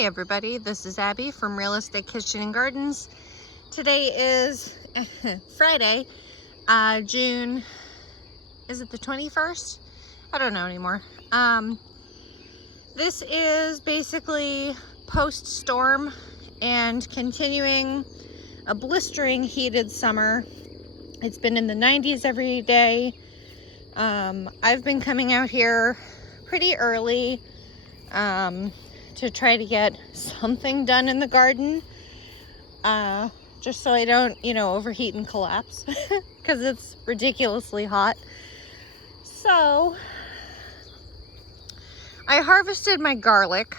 Hey everybody, this is Abby from Real Estate Kitchen and Gardens. Today is Friday, June, is it the 21st? I don't know anymore. This is basically post-storm and continuing a blistering heated summer. It's been in the 90s every day. I've been coming out here pretty early to try to get something done in the garden, just so I don't, overheat and collapse because it's ridiculously hot. So I harvested my garlic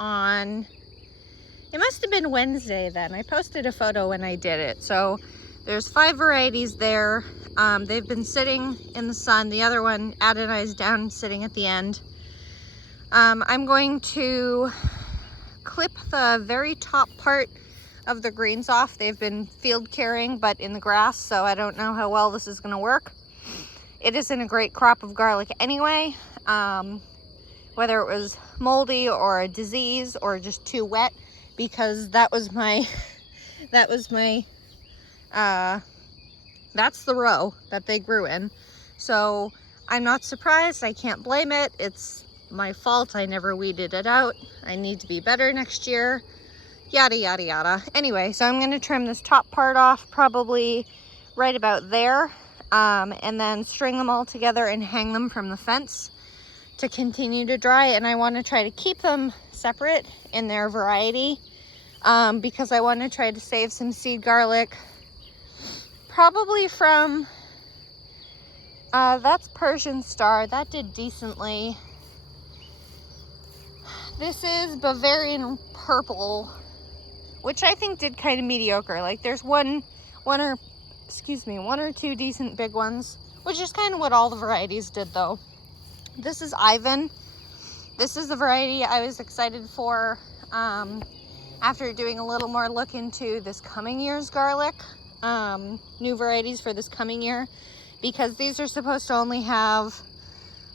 on, it must have been Wednesday then. I posted a photo when I did it. So there's 5 varieties there. They've been sitting in the sun. The other one, Adonai's down sitting at the end. I'm going to clip the very top part of the greens off. They've been field carrying, but in the grass, so I don't know how well this is going to work. It isn't a great crop of garlic anyway, whether it was moldy or a disease or just too wet, because that's the row that they grew in. So I'm not surprised. I can't blame it. It's my fault. I never weeded it out. I need to be better next year. Yada, yada, yada. Anyway, so I'm going to trim this top part off probably right about there, and then string them all together and hang them from the fence to continue to dry. And I want to try to keep them separate in their variety, because I want to try to save some seed garlic, probably from, that's Persian Star. That did decently. This is Bavarian Purple, which I think did kind of mediocre. Like there's one or two decent big ones, which is kind of what all the varieties did though. This is Ivan. This is the variety I was excited for after doing a little more look into this coming year's garlic, new varieties for this coming year, because these are supposed to only have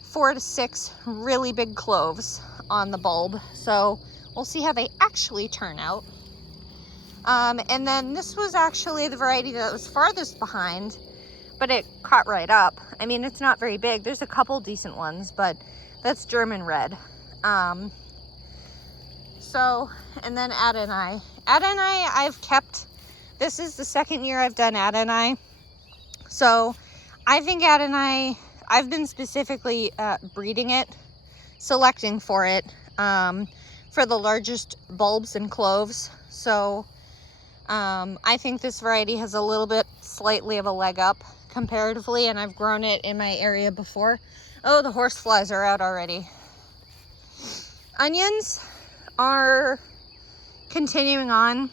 4 to 6 really big cloves on the bulb. So we'll see how they actually turn out. And then this was actually the variety that was farthest behind, but it caught right up. I mean, it's not very big. There's a couple decent ones, but that's German Red. So, and then Adonai. Adonai I've kept. This is the 2nd year I've done Adonai. So I think Adonai, I've been specifically breeding it, selecting for it, for the largest bulbs and cloves. So I think this variety has a little bit slightly of a leg up comparatively, and I've grown it in my area before. Oh, the horseflies are out already. Onions are continuing on.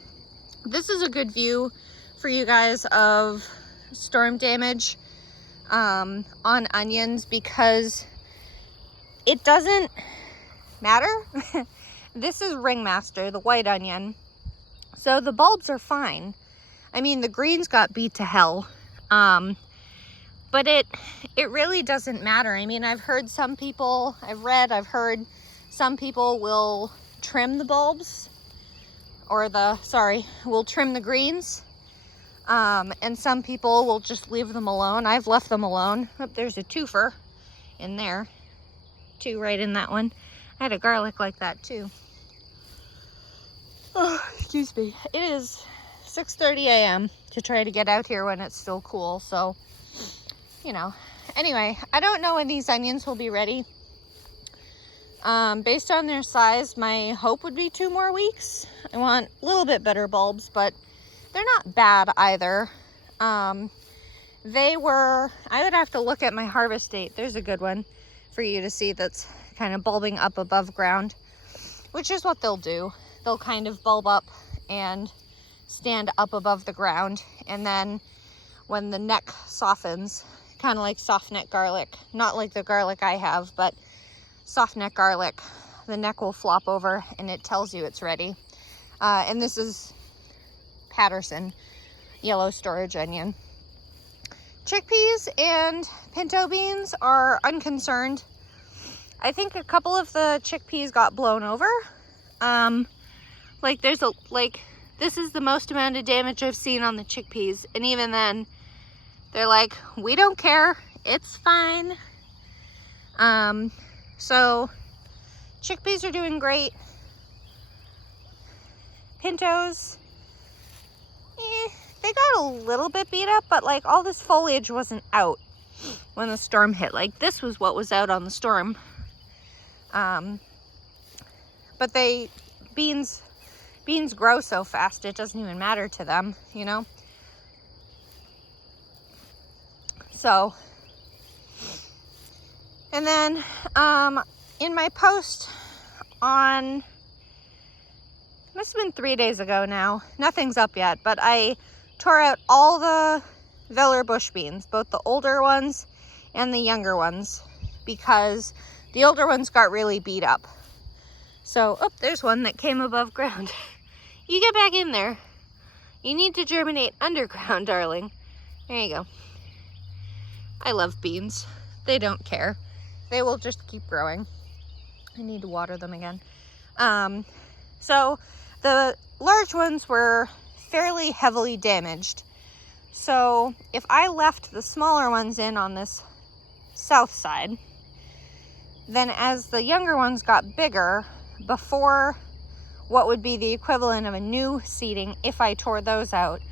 This is a good view for you guys of storm damage on onions, because it doesn't matter. This is Ringmaster, the white onion. So the bulbs are fine. I mean, the greens got beat to hell. But it really doesn't matter. I mean, I've heard some people will trim the bulbs, or will trim the greens. And some people will just leave them alone. I've left them alone. Oh, there's a twofer in there. 2 right in that one. I had a garlic like that too. Oh, excuse me. It is 6:30 a.m. to try to get out here when it's still cool. So, anyway, I don't know when these onions will be ready. Based on their size, my hope would be 2 more weeks. I want a little bit better bulbs, but they're not bad either. I would have to look at my harvest date. There's a good one for you to see that's kind of bulbing up above ground, which is what they'll do. They'll kind of bulb up and stand up above the ground. And then when the neck softens, kind of like soft neck garlic, not like the garlic I have, but soft neck garlic, the neck will flop over and it tells you it's ready. And this is Patterson yellow storage onion. Chickpeas and pinto beans are unconcerned. I think a couple of the chickpeas got blown over. Like this is the most amount of damage I've seen on the chickpeas. And even then, they're like, we don't care, it's fine. So chickpeas are doing great. Pintos, they got a little bit beat up, but like all this foliage wasn't out when the storm hit. Like this was what was out on the storm. But beans grow so fast it doesn't even matter to them, you know? So, and then in my post on, must have been 3 days ago now, nothing's up yet, but I tore out all the Veller bush beans, both the older ones and the younger ones, because the older ones got really beat up. So, oh, there's one that came above ground. You get back in there. You need to germinate underground, darling. There you go. I love beans. They don't care. They will just keep growing. I need to water them again. So the large ones were fairly heavily damaged. So if I left the smaller ones in on this south side, then as the younger ones got bigger, before what would be the equivalent of a new seeding, if I tore those out,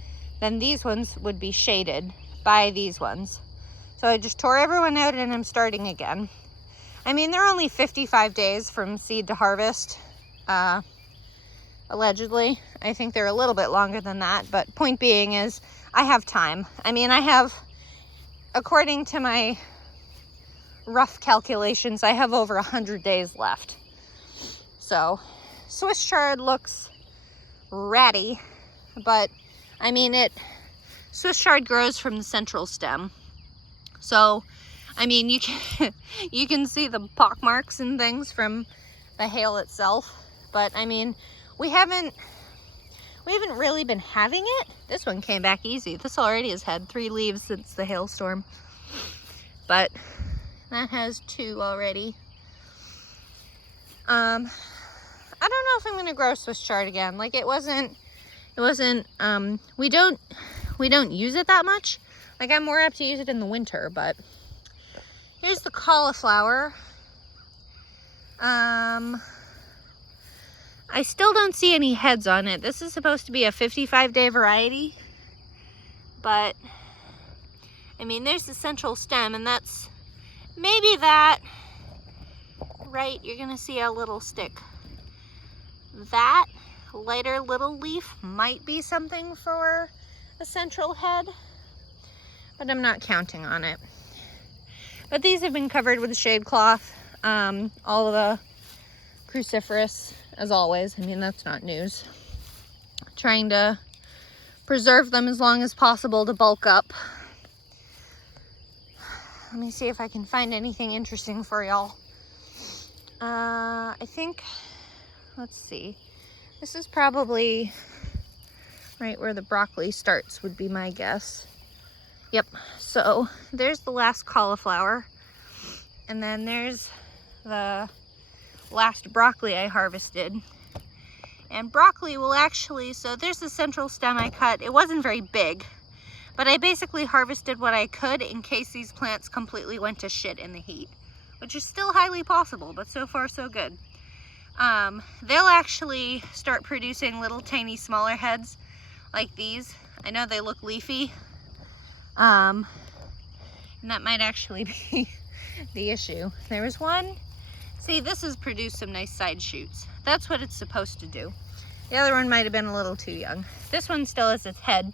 then these ones would be shaded by these ones. So I just tore everyone out and I'm starting again. I mean, they're only 55 days from seed to harvest, allegedly. I think they're a little bit longer than that, but point being is I have time. I mean, I have, according to my rough calculations, I have over 100 days left. So Swiss chard looks ratty, but I mean, Swiss chard grows from the central stem. So, I mean, you can see the pock marks and things from the hail itself, but I mean, we haven't really been having it. This one came back easy. This already has had 3 leaves since the hailstorm, but that has 2 already. I don't know if I'm gonna grow Swiss chard again. Like it wasn't, we don't use it that much. Like I'm more apt to use it in the winter, but here's the cauliflower. I still don't see any heads on it. This is supposed to be a 55-day variety, but I mean, there's the central stem, and that's maybe that, right? You're gonna see a little stick. That lighter little leaf might be something for a central head, but I'm not counting on it. But these have been covered with shade cloth. All of the cruciferous, as always. I mean, that's not news. Trying to preserve them as long as possible to bulk up. Let me see if I can find anything interesting for y'all. I think, let's see. This is probably right where the broccoli starts, would be my guess. Yep, so there's the last cauliflower. And then there's the last broccoli I harvested. And broccoli will actually, so there's the central stem I cut. It wasn't very big, but I basically harvested what I could in case these plants completely went to shit in the heat, which is still highly possible, but so far so good. They'll actually start producing little tiny smaller heads like these. I know they look leafy, and that might actually be the issue. There was one, see, this has produced some nice side shoots. That's what it's supposed to do. The other one might have been a little too young. This one still has its head,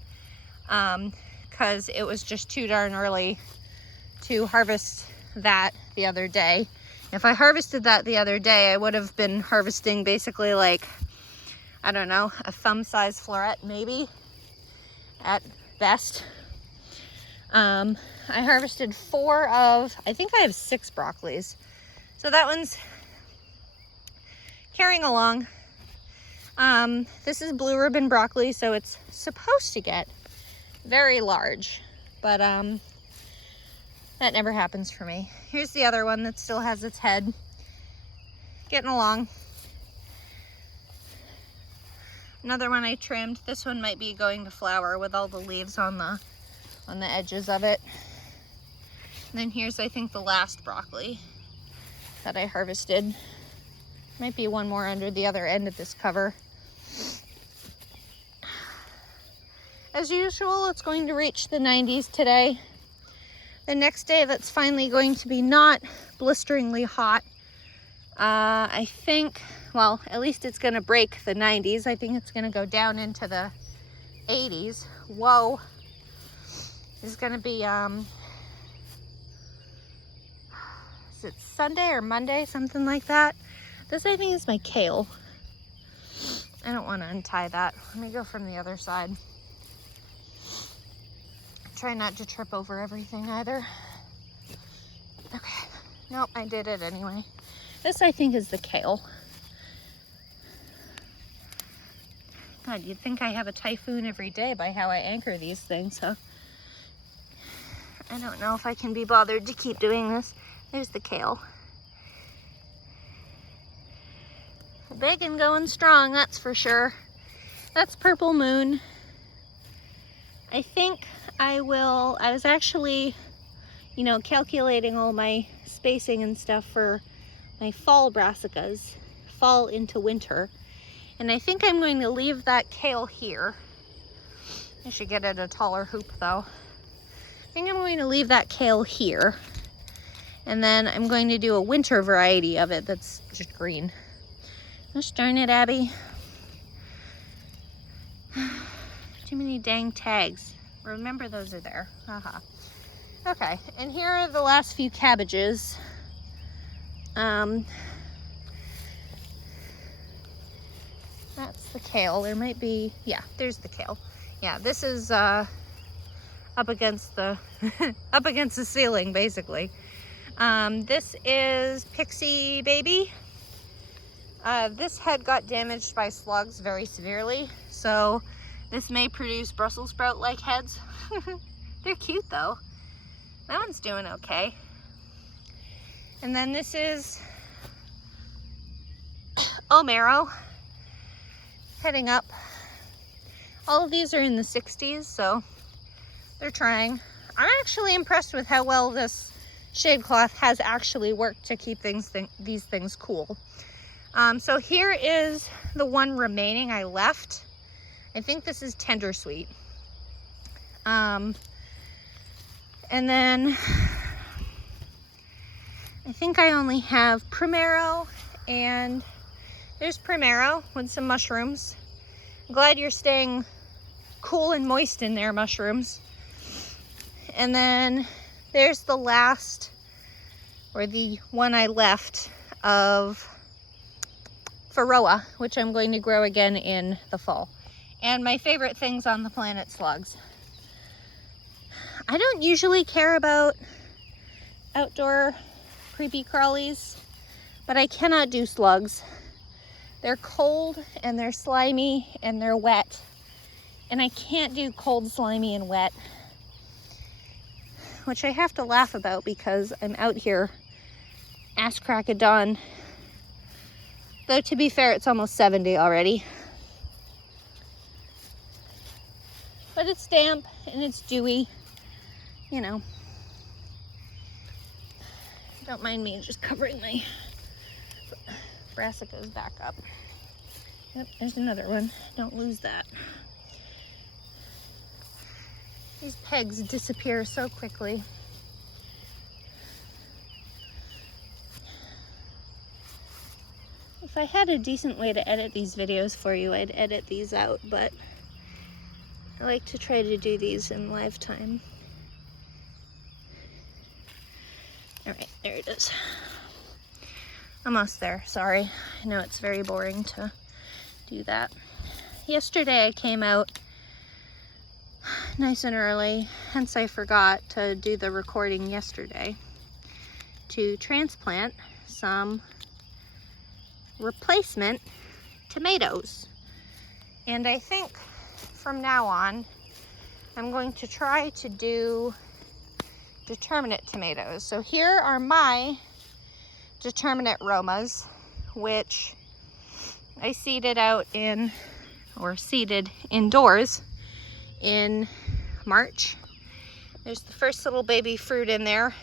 because it was just too darn early to harvest that the other day. If I harvested that the other day, I would have been harvesting basically like, I don't know, a thumb-sized floret maybe, at best. I harvested 4 of, I think I have 6 broccolis. So that one's carrying along. This is blue ribbon broccoli, so it's supposed to get very large, but that never happens for me. Here's the other one that still has its head. Getting along. Another one I trimmed. This one might be going to flower with all the leaves on the edges of it. And then here's, I think, the last broccoli that I harvested. Might be one more under the other end of this cover. As usual, it's going to reach the 90s today. The next day, that's finally going to be not blisteringly hot. I think, well, at least it's going to break the 90s. I think it's going to go down into the 80s. Whoa. It's going to be, is it Sunday or Monday? Something like that. This, I think, is my kale. I don't want to untie that. Let me go from the other side. Try not to trip over everything either. Okay. Nope, I did it anyway. This, I think, is the kale. God, you'd think I have a typhoon every day by how I anchor these things, huh? I don't know if I can be bothered to keep doing this. There's the kale. Big and going strong, that's for sure. That's Purple Moon. I think I was actually, you know, calculating all my spacing and stuff for my fall brassicas, fall into winter. And I think I'm going to leave that kale here. I should get it a taller hoop though. I think I'm going to leave that kale here. And then I'm going to do a winter variety of it that's just green. Gosh darn it, Abby. Too many dang tags. Remember, those are there. Haha. Okay, and here are the last few cabbages. That's the kale. There might be, yeah, there's the kale. Yeah, this is up against the up against the ceiling, basically. This is Pixie Baby. This head got damaged by slugs very severely, so this may produce Brussels sprout-like heads. They're cute though. That one's doing okay. And then this is Omero, heading up. All of these are in the 60s, so they're trying. I'm actually impressed with how well this shade cloth has actually worked to keep these things cool. So here is the one remaining I left. I think this is Tender Sweet. And then I think I only have Primero, and there's Primero with some mushrooms. I'm glad you're staying cool and moist in there, mushrooms. And then there's the last, or the one I left of Varroa, which I'm going to grow again in the fall. And my favorite things on the planet, slugs. I don't usually care about outdoor creepy crawlies, but I cannot do slugs. They're cold and they're slimy and they're wet. And I can't do cold, slimy, and wet. Which I have to laugh about because I'm out here ass crack of dawn. Though to be fair, it's almost 70 already. But it's damp and it's dewy, you know. Don't mind me just covering my brassicas back up. Yep, there's another one. Don't lose that. These pegs disappear so quickly. If I had a decent way to edit these videos for you, I'd edit these out, but I like to try to do these in live time. All right, there it is. Almost there, sorry. I know it's very boring to do that. Yesterday I came out nice and early, hence I forgot to do the recording yesterday, to transplant some replacement tomatoes. And I think from now on, I'm going to try to do determinate tomatoes. So here are my determinate Romas, which I seeded out in or seeded indoors in March. There's the first little baby fruit in there,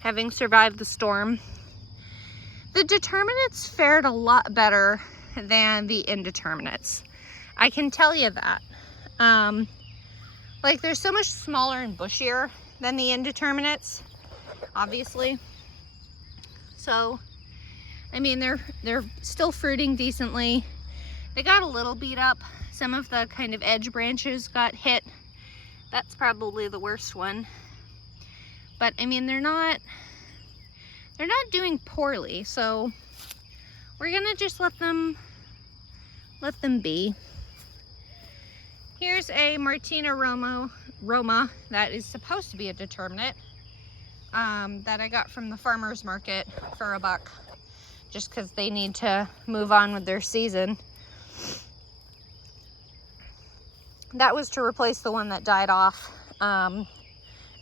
having survived the storm. The determinates fared a lot better than the indeterminates. I can tell you that. Like, they're so much smaller and bushier than the indeterminates, obviously. So, I mean, they're still fruiting decently. They got a little beat up. Some of the kind of edge branches got hit. That's probably the worst one. But I mean, they're not doing poorly, so we're gonna just let them be. Here's a Martina Roma that is supposed to be a determinate, that I got from the farmer's market for $1, just because they need to move on with their season. That was to replace the one that died off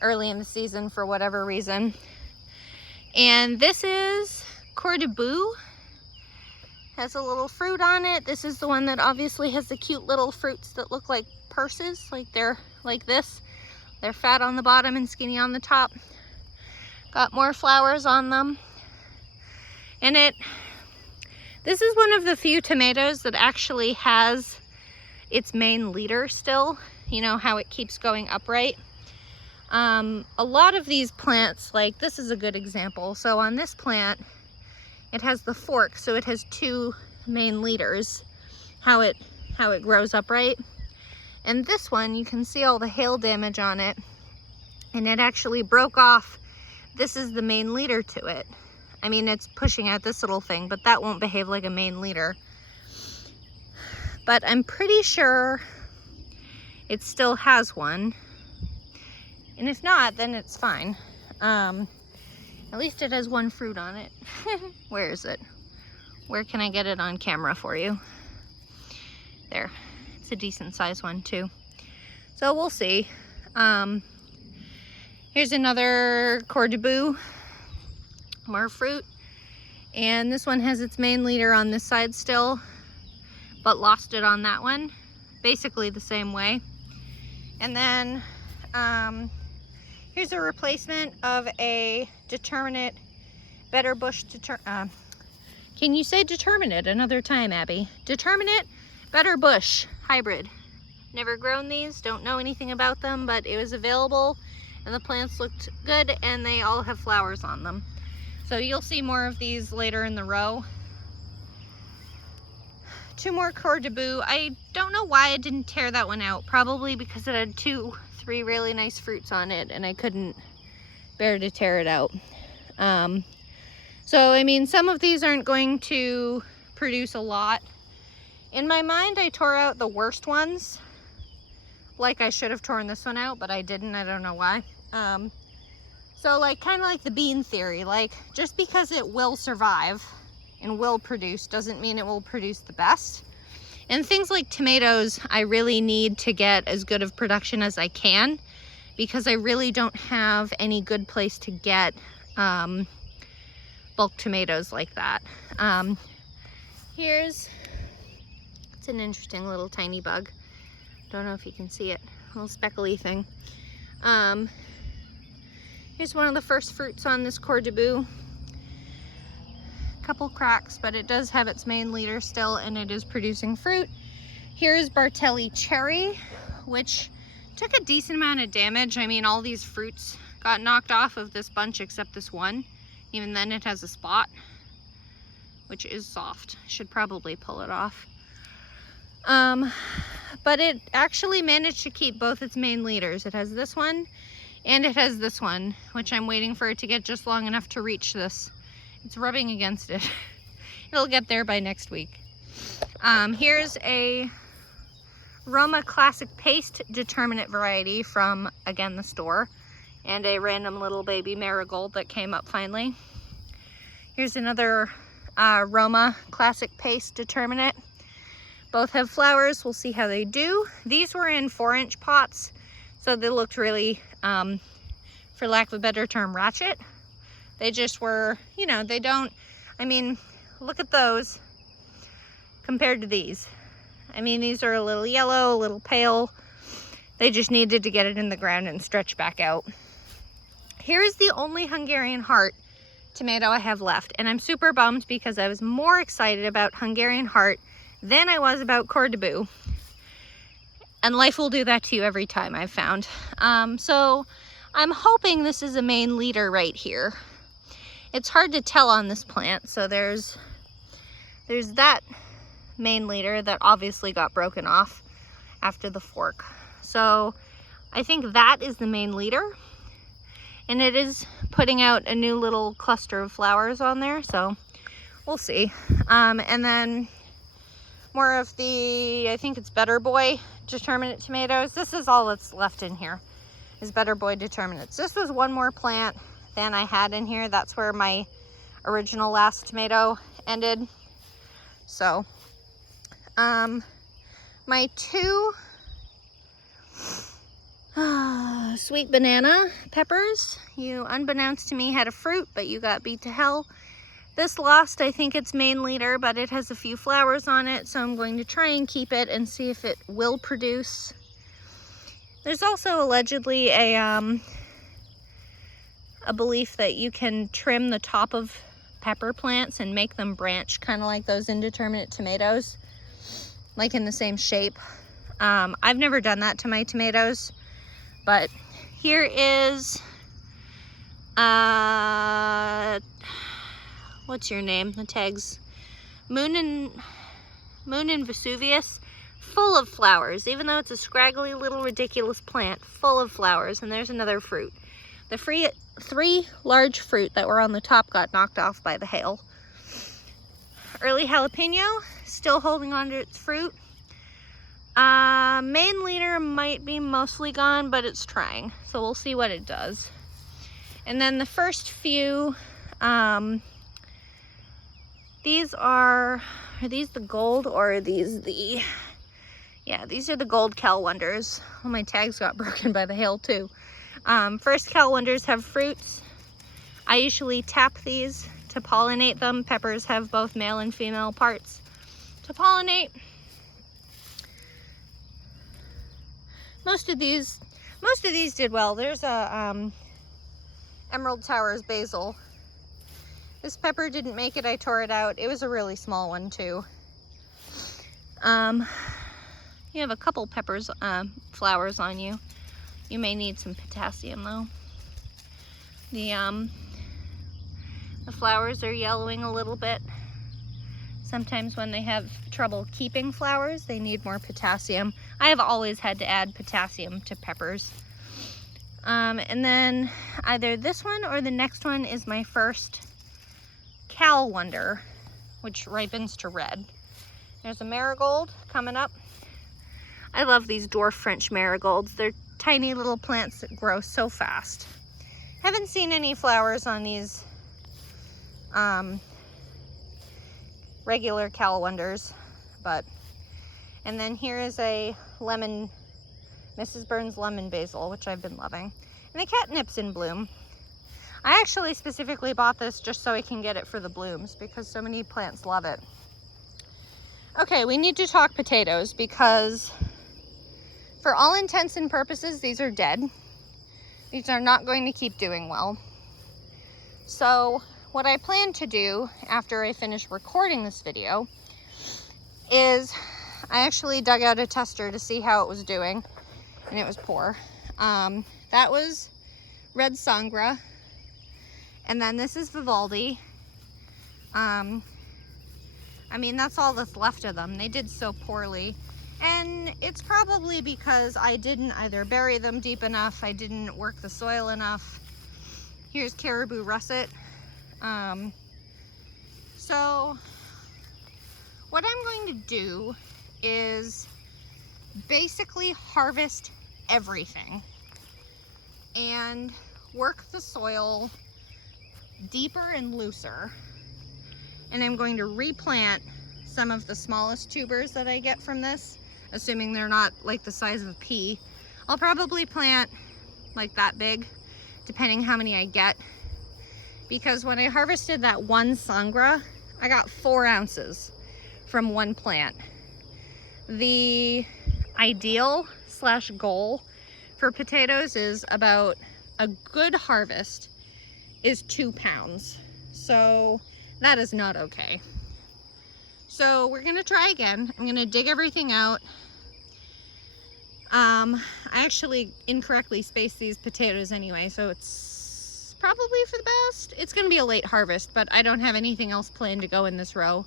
early in the season for whatever reason. And this is Coeur de Boue. Has a little fruit on it. This is the one that obviously has the cute little fruits that look like purses, like they're like this. They're fat on the bottom and skinny on the top. Got more flowers on them. And this is one of the few tomatoes that actually has its main leader still. You know how it keeps going upright. A lot of these plants, like this is a good example. So on this plant, it has the fork, so it has 2 main leaders, how it grows upright. And this one, you can see all the hail damage on it, and it actually broke off. This is the main leader to it. I mean, it's pushing out this little thing, but that won't behave like a main leader. But I'm pretty sure it still has one. And if not, then it's fine. At least it has 1 fruit on it. Where is it? Where can I get it on camera for you? There. It's a decent sized one too. So we'll see. Here's another Coeur de Boue. More fruit. And this one has its main leader on this side still, but lost it on that one. Basically the same way. And then here's a replacement of a determinate Better Bush can you say determinate another time, Abby? Determinate Better Bush hybrid. Never grown these, don't know anything about them, but it was available and the plants looked good and they all have flowers on them. So you'll see more of these later in the row. 2 more Coeur de Boue. I don't know why I didn't tear that one out. Probably because it had 3 really nice fruits on it and I couldn't bear to tear it out. So I mean, some of these aren't going to produce a lot. In my mind, I tore out the worst ones. Like I should have torn this one out, but I didn't. I don't know why. So like, kind of like the bean theory, like just because it will survive and will produce doesn't mean it will produce the best. And things like tomatoes, I really need to get as good of production as I can because I really don't have any good place to get bulk tomatoes like that. It's an interesting little tiny bug. Don't know if you can see it, a little speckly thing. Here's one of the first fruits on this Coeur de Boue. Couple cracks, but it does have its main leader still and it is producing fruit. Here's Bartelli Cherry, which took a decent amount of damage. I mean, all these fruits got knocked off of this bunch except this one. Even then it has a spot, which is soft. Should probably pull it off. But it actually managed to keep both its main leaders. It has this one and it has this one, which I'm waiting for it to get just long enough to reach this. It's rubbing against it. It'll get there by next week. Here's a Roma Classic Paste Determinate variety from, again, the store. And a random little baby marigold that came up finally. Here's another Roma Classic Paste Determinate. Both have flowers. We'll see how they do. These were in 4-inch pots, so they looked really, for lack of a better term, ratchet. They just were, you know, they don't, I mean, look at those compared to these. I mean, these are a little yellow, a little pale. They just needed to get it in the ground and stretch back out. Here's the only Hungarian heart tomato I have left, and I'm super bummed because I was more excited about Hungarian heart than I was about Cordoba. And life will do that to you every time, I've found. So I'm hoping this is a main leader right here. It's hard to tell on this plant, so there's that main leader that obviously got broken off after the fork. So I think that is the main leader, and it is putting out a new little cluster of flowers on there, so we'll see. And then more of the, I think it's Better Boy determinate tomatoes. This is all that's left in here, is Better Boy determinates. This was one more plant than I had in here. That's where my original last tomato ended. So my two sweet banana peppers, you unbeknownst to me had a fruit, but you got beat to hell. This lost, I think, its main leader, but it has a few flowers on it, so I'm going to try and keep it and see if it will produce. There's also allegedly a belief that you can trim the top of pepper plants and make them branch, kind of like those indeterminate tomatoes, like in the same shape. I've never done that to my tomatoes, but here is, what's your name? The tags. Moon and Vesuvius, full of flowers, even though it's a scraggly little ridiculous plant, full of flowers. And there's another fruit. The three large fruit that were on the top got knocked off by the hail. Early jalapeno, still holding on to its fruit. Main leader might be mostly gone, but it's trying, so we'll see what it does. And then the first few, these are these the gold or are these the, yeah, these are the gold Cal Wonders. Well, my tags got broken by the hail too. First Cal Wonders have fruits. I usually tap these to pollinate them. Peppers have both male and female parts to pollinate. Most of these did well. There's a Emerald Towers basil. This pepper didn't make it. I tore it out. It was a really small one too. You have a couple peppers, flowers on you. You may need some potassium though. The flowers are yellowing a little bit. Sometimes when they have trouble keeping flowers, they need more potassium. I have always had to add potassium to peppers. And then either this one or the next one is my first Cal Wonder, which ripens to red. There's a marigold coming up. I love these dwarf French marigolds. They're tiny little plants that grow so fast. Haven't seen any flowers on these regular Cal Wonders, but, and then here is a lemon, Mrs. Burns lemon basil, which I've been loving. And the catnip's in bloom. I actually specifically bought this just so I can get it for the blooms because so many plants love it. Okay, we need to talk potatoes because for all intents and purposes, these are dead. These are not going to keep doing well. So what I plan to do after I finish recording this video is I actually dug out a tester to see how it was doing, and it was poor. That was Red Sangra, and then this is Vivaldi. I mean, that's all that's left of them. They did so poorly, and it's probably because I didn't either bury them deep enough, I didn't work the soil enough. Here's Caribou Russet. So what I'm going to do is basically harvest everything and work the soil deeper and looser. And I'm going to replant some of the smallest tubers that I get from this, assuming they're not like the size of a pea. I'll probably plant like that big, depending how many I get. Because when I harvested that one Sangra, I got 4 ounces from one plant. The ideal slash goal for potatoes is about a good harvest is 2 pounds. So that is not okay. So we're gonna try again. I'm gonna dig everything out. I actually incorrectly spaced these potatoes anyway, so it's probably for the best. It's gonna be a late harvest, but I don't have anything else planned to go in this row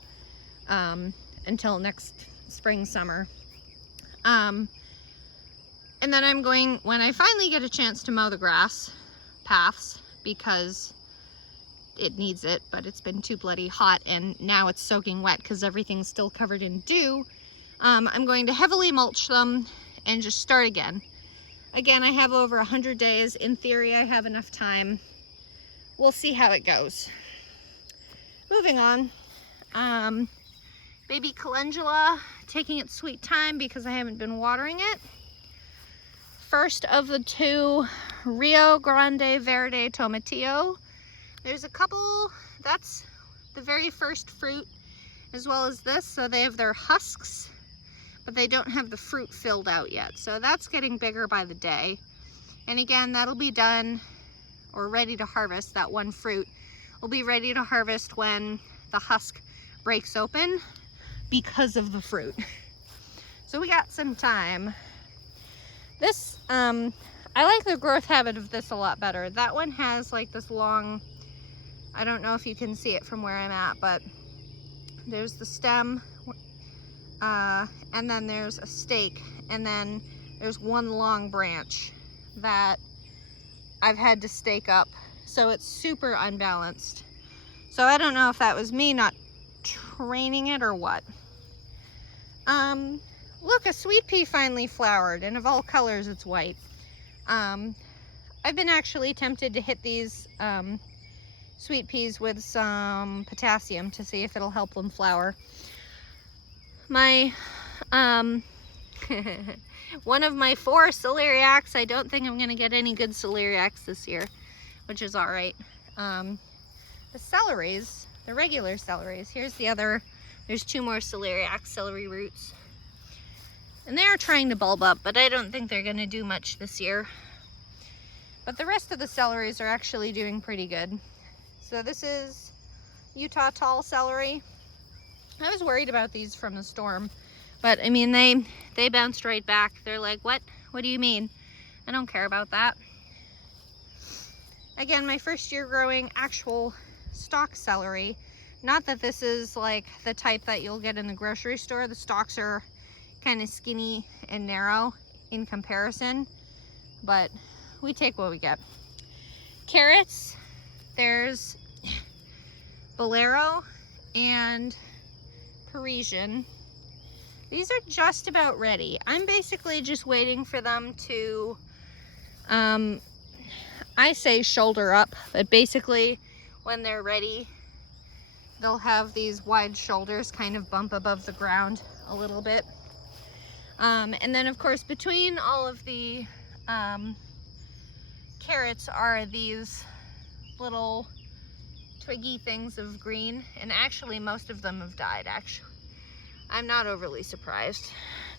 until next spring, summer. And then I'm going, when I finally get a chance to mow the grass paths, because it needs it, but it's been too bloody hot and now it's soaking wet because everything's still covered in dew. I'm going to heavily mulch them and just start again. Again, I have over 100 days. In theory, I have enough time. We'll see how it goes. Moving on. Baby calendula, taking its sweet time because I haven't been watering it. First of the 2 Rio Grande Verde Tomatillo. There's a couple, that's the very first fruit, as well as this, so they have their husks, but they don't have the fruit filled out yet. So that's getting bigger by the day. And again, that'll be done or ready to harvest. That one fruit will be ready to harvest when the husk breaks open because of the fruit. So we got some time. This, I like the growth habit of this a lot better. That one has like this long, I don't know if you can see it from where I'm at, but there's the stem, and then there's a stake, and then there's one long branch that I've had to stake up. So it's super unbalanced. So I don't know if that was me not training it or what. Look, a sweet pea finally flowered, and of all colors, it's white. I've been actually tempted to hit these sweet peas with some potassium to see if it'll help them flower. My one of my 4 celeriacs, I don't think I'm gonna get any good celeriacs this year, which is all right. The celeries, the regular celeries, here's the other, there's 2 more celeriacs, celery roots. And they are trying to bulb up, but I don't think they're gonna do much this year. But the rest of the celeries are actually doing pretty good. So this is Utah tall celery. I was worried about these from the storm, but I mean, they bounced right back. They're like, what? What do you mean? I don't care about that. Again, my first year growing actual stalk celery. Not that this is like the type that you'll get in the grocery store. The stalks are kind of skinny and narrow in comparison, but we take what we get. Carrots, there's Bolero and Parisian. These are just about ready. I'm basically just waiting for them to, I say shoulder up, but basically when they're ready, they'll have these wide shoulders kind of bump above the ground a little bit. And then of course, between all of the carrots are these little twiggy things of green, and actually most of them have died. Actually, I'm not overly surprised,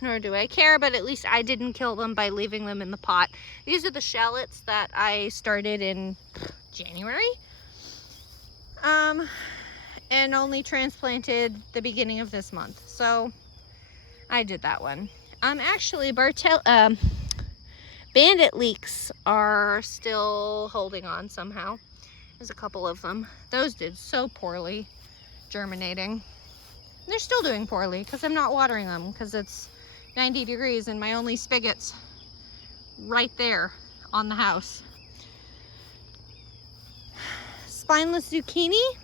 nor do I care, but at least I didn't kill them by leaving them in the pot. These are the shallots that I started in January, and only transplanted the beginning of this month. So I did that one. Actually, bandit leeks are still holding on somehow. There's a couple of them. Those did so poorly germinating. They're still doing poorly because I'm not watering them because it's 90 degrees and my only spigot's right there on the house. Spineless zucchini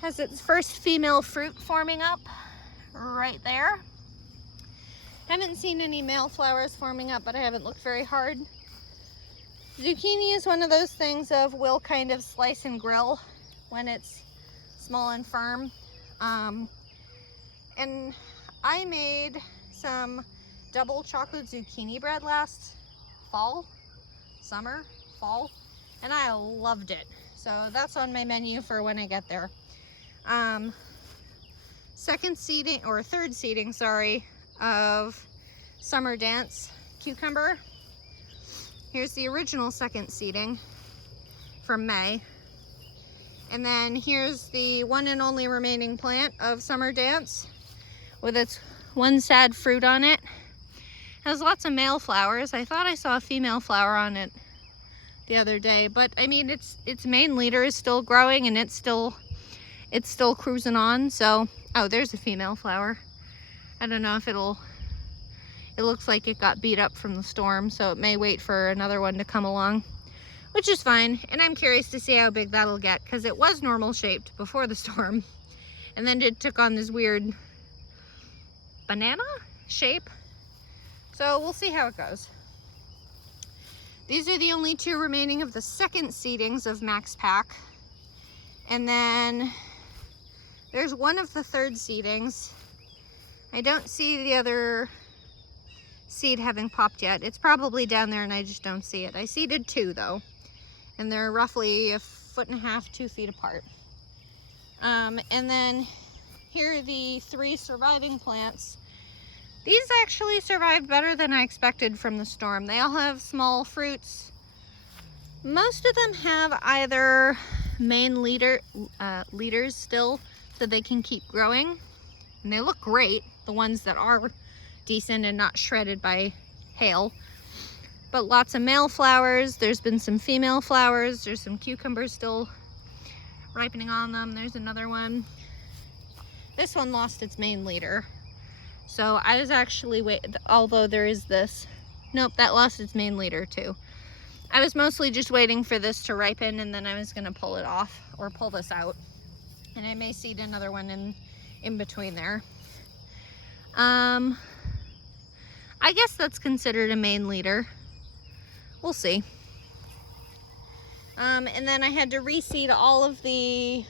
has its first female fruit forming up right there. Haven't seen any male flowers forming up, but I haven't looked very hard. Zucchini is one of those things of we'll kind of slice and grill when it's small and firm. And I made some double chocolate zucchini bread last fall, and I loved it. So that's on my menu for when I get there. Third seeding, sorry, of Summer Dance cucumber. Here's the original second seeding from May. And then here's the one and only remaining plant of Summer Dance with its one sad fruit on it. It has lots of male flowers. I thought I saw a female flower on it the other day, but I mean, its main leader is still growing and it's still cruising on. So, oh, there's a female flower. I don't know if it looks like it got beat up from the storm, so it may wait for another one to come along, which is fine. And I'm curious to see how big that'll get, because it was normal shaped before the storm, and then it took on this weird banana shape. So we'll see how it goes. These are the only two remaining of the second seedings of Max Pack. And then there's one of the third seedings. I don't see the other seed having popped yet. It's probably down there and I just don't see it. I seeded two though, and they're roughly 1.5 feet, 2 feet apart. And then here are the 3 surviving plants. These actually survived better than I expected from the storm. They all have small fruits. Most of them have either main leaders still, so they can keep growing, and they look great, the ones that are decent and not shredded by hail. But lots of male flowers. There's been some female flowers. There's some cucumbers still ripening on them. There's another one. This one lost its main leader, so I was actually although there is this, nope, that lost its main leader too. I was mostly just waiting for this to ripen, and then I was gonna pull it off or pull this out, and I may seed another one in between there. I guess that's considered a main leader. We'll see. And then I had to reseed all of the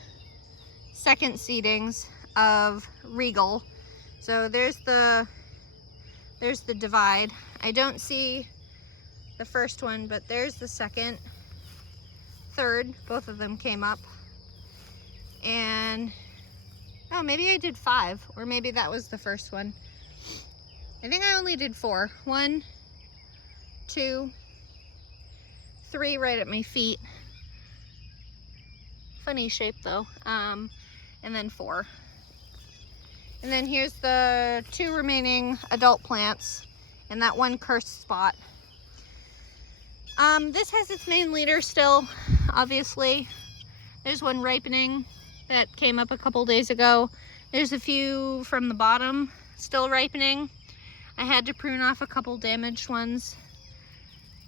second seedings of Regal. So there's the divide. I don't see the first one, but there's the second, third. Both of them came up. And oh, maybe I did 5, or maybe that was the first one. I think I only did 4. 1, 2, 3 right at my feet. Funny shape though. And then 4. And then here's the 2 remaining adult plants and that one cursed spot. This has its main leader still, obviously. There's one ripening that came up a couple days ago. There's a few from the bottom still ripening. I had to prune off a couple damaged ones.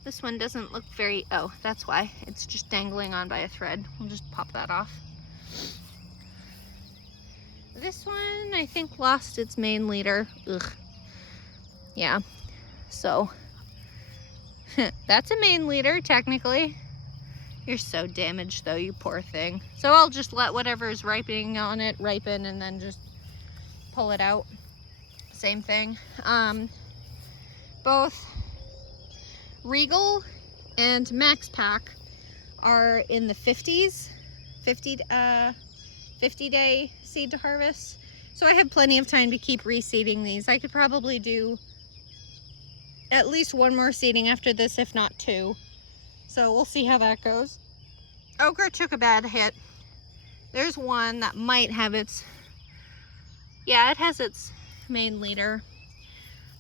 This one doesn't look very, oh, that's why. It's just dangling on by a thread. We'll just pop that off. This one, I think, lost its main leader. Ugh. Yeah, so that's a main leader, technically. You're so damaged, though, you poor thing. So I'll just let whatever is ripening on it ripen and then just pull it out. Same thing. Both Regal and Max Pack are in the 50s, 50-day seed to harvest. So I have plenty of time to keep reseeding these. I could probably do at least 1 more seeding after this, if not 2. So we'll see how that goes. Okra took a bad hit. There's one that might have its, yeah, it has its main leader.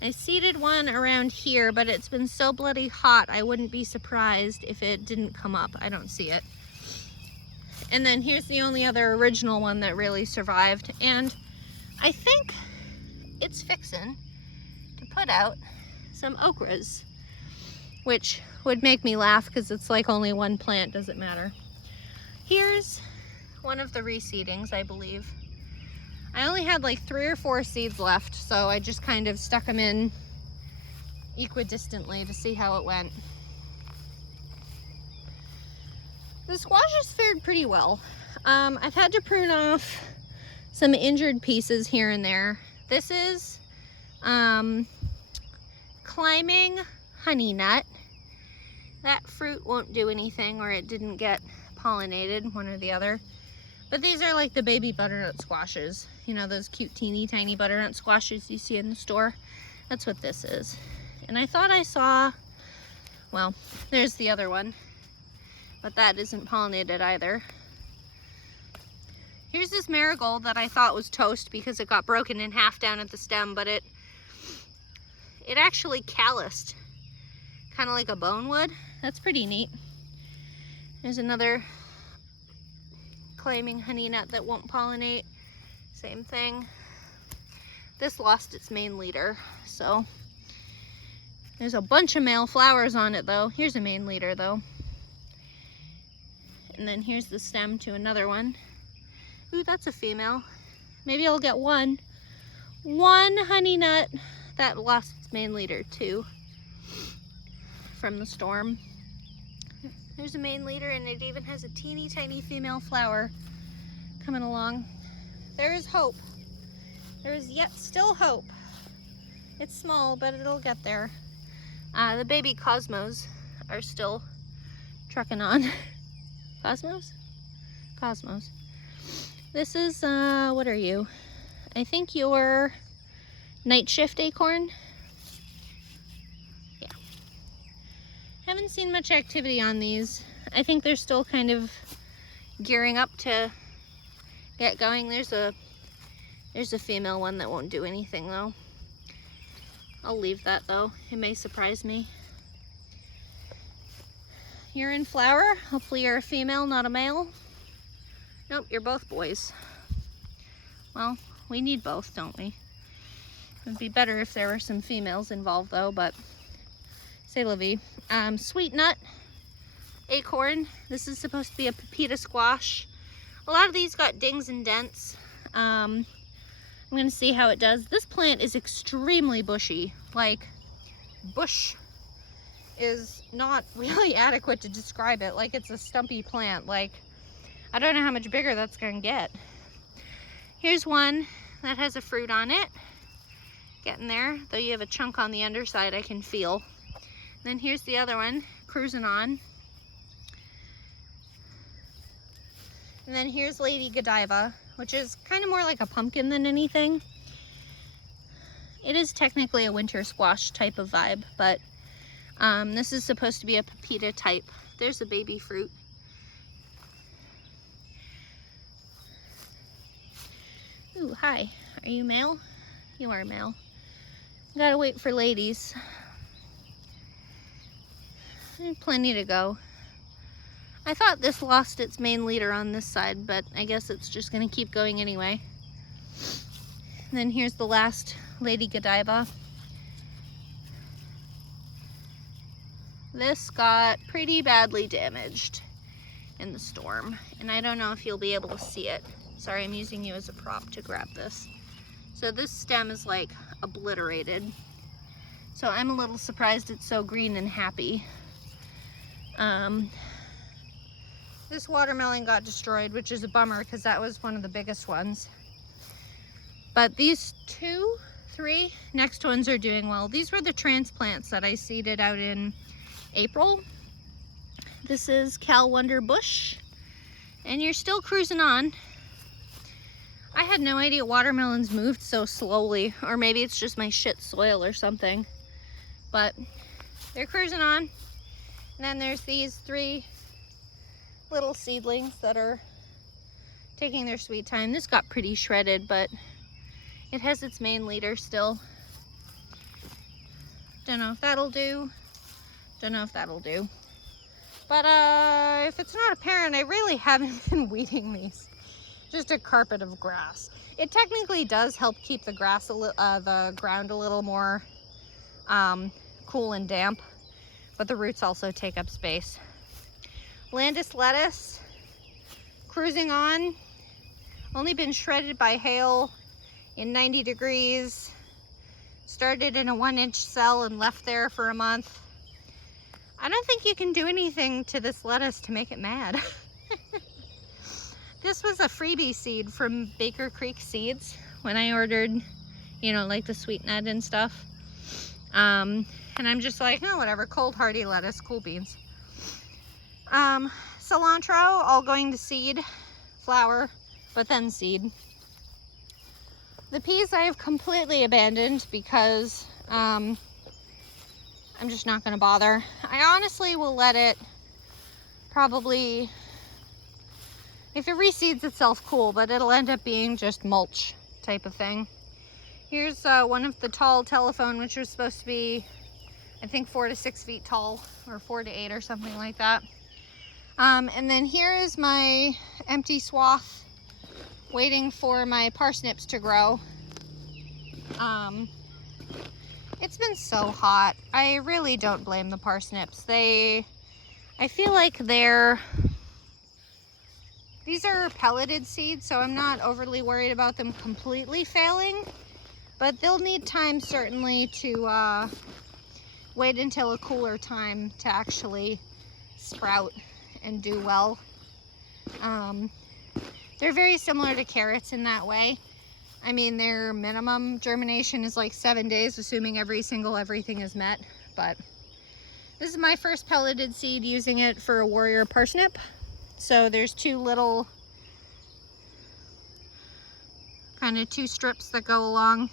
I seeded one around here, but it's been so bloody hot, I wouldn't be surprised if it didn't come up. I don't see it. And then here's the only other original one that really survived. And I think it's fixin' to put out some okras, which would make me laugh because it's like only 1 plant, doesn't matter. Here's one of the reseedings, I believe. I only had like 3 or 4 seeds left, so I just kind of stuck them in equidistantly to see how it went. The squashes fared pretty well. I've had to prune off some injured pieces here and there. This is climbing honey nut. That fruit won't do anything, or it didn't get pollinated, one or the other. But these are like the baby butternut squashes. you know, those cute teeny tiny butternut squashes you see in the store. That's what this is. And I thought I saw, well, there's the other one, but that isn't pollinated either. Here's this marigold that I thought was toast because it got broken in half down at the stem, but it actually calloused, kind of like a bone would. That's pretty neat. There's another claiming honey nut that won't pollinate. Same thing. This lost its main leader, so there's a bunch of male flowers on it though. Here's a main leader though. And then here's the stem to another one. Ooh, that's a female. Maybe I'll get one honey nut that lost its main leader too from the storm. There's a main leader, and it even has a teeny tiny female flower coming along. There is hope. There is yet still hope. It's small, but it'll get there. The baby cosmos are still trucking on. Cosmos? Cosmos. This is, what are you? I think you're night shift acorn. Yeah. Haven't seen much activity on these. I think they're still kind of gearing up to get going. There's a female one that won't do anything though. I'll leave that though. It may surprise me. You're in flower. Hopefully you're a female, not a male. Nope, you're both boys. Well, we need both, don't we? It would be better if there were some females involved though, but c'est la vie. Sweet nut acorn. This is supposed to be a pepita squash. A lot of these got dings and dents. I'm gonna see how it does. This plant is extremely bushy. Like, bush is not really adequate to describe it. Like, it's a stumpy plant. Like, I don't know how much bigger that's gonna get. Here's one that has a fruit on it. Getting there, though you have a chunk on the underside I can feel. Then here's the other one, cruising on. And then here's Lady Godiva, which is kind of more like a pumpkin than anything. It is technically a winter squash type of vibe, but this is supposed to be a pepita type. There's a baby fruit. Ooh, hi. Are you male? You are male. Gotta wait for ladies. Plenty to go. I thought this lost its main leader on this side, but I guess it's just gonna keep going anyway. And then here's the last Lady Godiva. This got pretty badly damaged in the storm, and I don't know if you'll be able to see it. Sorry, I'm using you as a prop to grab this. So this stem is like obliterated. So I'm a little surprised it's so green and happy. This watermelon got destroyed, which is a bummer because that was one of the biggest ones. But these 2, 3 next ones are doing well. These were the transplants that I seeded out in April. This is Cal Wonder Bush, and you're still cruising on. I had no idea watermelons moved so slowly, or maybe it's just my shit soil or something. But they're cruising on. And then there's these 3 little seedlings that are taking their sweet time. This got pretty shredded, but it has its main leader still. Don't know if that'll do. Don't know if that'll do. But if it's not apparent, I really haven't been weeding these. Just a carpet of grass. It technically does help keep the grass, the ground a little more cool and damp, but the roots also take up space. Landis lettuce, cruising on. Only been shredded by hail in 90 degrees. Started in a 1-inch cell and left there for a month. I don't think you can do anything to this lettuce to make it mad. This was a freebie seed from Baker Creek Seeds when I ordered, you know, like the sweet nut and stuff. And I'm just like, oh, whatever, cold hardy lettuce, cool beans. Cilantro, all going to seed, flower, but then seed. The peas I have completely abandoned because I'm just not going to bother. I honestly will let it probably, if it reseeds itself, cool, but it'll end up being just mulch type of thing. Here's one of the tall telephone, which was supposed to be, I think, 4 to 6 feet tall, or 4 to 8 or something like that. And then here is my empty swath waiting for my parsnips to grow. It's been so hot. I really don't blame the parsnips. I feel like these are pelleted seeds, so I'm not overly worried about them completely failing, but they'll need time certainly to wait until a cooler time to actually sprout and do well. They're very similar to carrots in that way. I mean, their minimum germination is like 7 days, assuming everything is met. But this is my first pelleted seed using it for a warrior parsnip. So there's two little, kind of two strips that go along,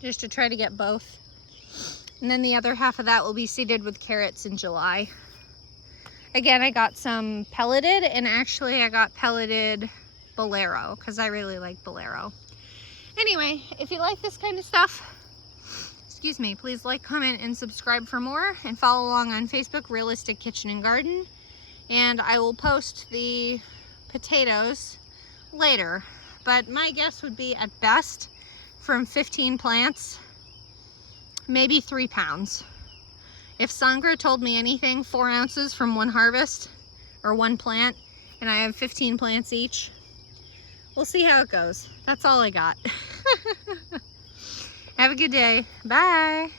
just to try to get both. And then the other half of that will be seeded with carrots in July. Again, I got some pelleted, and actually I got pelleted Bolero because I really like Bolero. Anyway, if you like this kind of stuff, excuse me, please like, comment, and subscribe for more, and follow along on Facebook, Realistic Kitchen and Garden. And I will post the potatoes later, but my guess would be at best from 15 plants, maybe 3 pounds. If Sangra told me anything, 4 ounces from one harvest or one plant, and I have 15 plants each. We'll see how it goes. That's all I got. Have a good day. Bye.